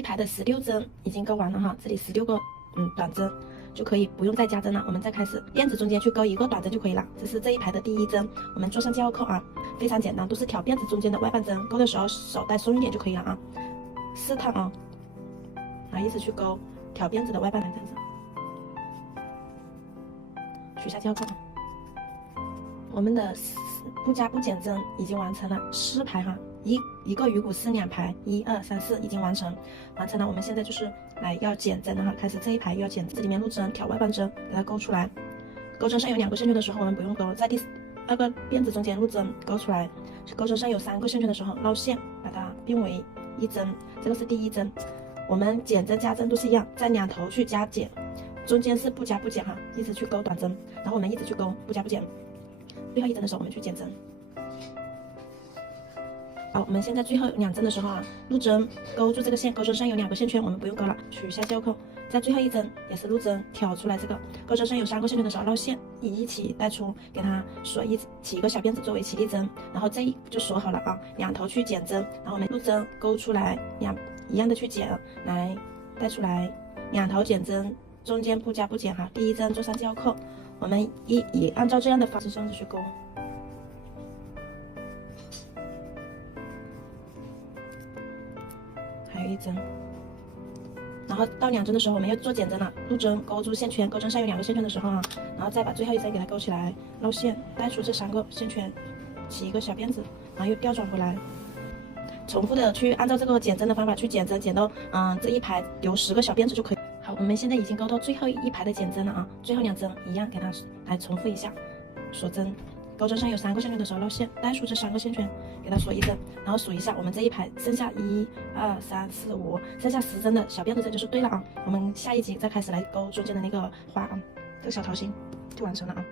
一排的16针已经钩完了哈，这里16个短针就可以不用再加针了。我们再开始辫子中间去钩一个短针就可以了。这是这一排的第一针，我们做上交扣啊，非常简单，都是挑辫子中间的外半针，钩的时候手带松一点就可以了啊。试探啊，一直去钩挑辫子的外半针，取下交扣。我们的不加不减针已经完成了4排哈，一个鱼骨是2排，1、2、3、4已经完成了。我们现在就是要减针了哈，开始这一排要减，这里面入针挑外半针，给它勾出来。钩针上有2个线圈的时候，我们不用钩，在第2个辫子中间入针勾出来。钩针上有3个线圈的时候，绕线把它并为1针，这个是第1针。我们减针加针都是一样，在两头去加减，中间是不加不减哈，一直去钩短针，然后我们一直去钩不加不减。最后1针的时候我们去减针。好，我们现在最后2针的时候啊，入针勾住这个线，钩针上有2个线圈，我们不用钩了，取下交扣。在最后1针也是入针挑出来这个钩针上有3个线圈的时候绕线，一起带出，给它锁起一个小辫子作为起立针，然后这一就锁好了啊，两头去减针，然后我们入针勾出来一样的去减，来带出来，两头减针，中间不加不减哈。第1针做上交扣，我们也按照这样的方式这样子去钩。还有1针，然后到2针的时候我们又做减针了，入针勾住线圈，钩针上有2个线圈的时候啊，然后再把最后1针给它勾起来，绕线带出这3个线圈，起一个小辫子，然后又调转回来，重复的去按照这个减针的方法去减针，减到这一排留10个小辫子就可以。好，我们现在已经钩到最后1排的减针了啊，最后2针一样给它来重复一下，锁针。钩针上有3个线圈的时候绕线带出这3个线圈，给它锁1针，然后数一下我们这一排剩下1、2、3、4、5，剩下10针的小辫子针就是对了啊。我们下一集再开始来钩中间的那个花啊，这个小桃心就完成了啊。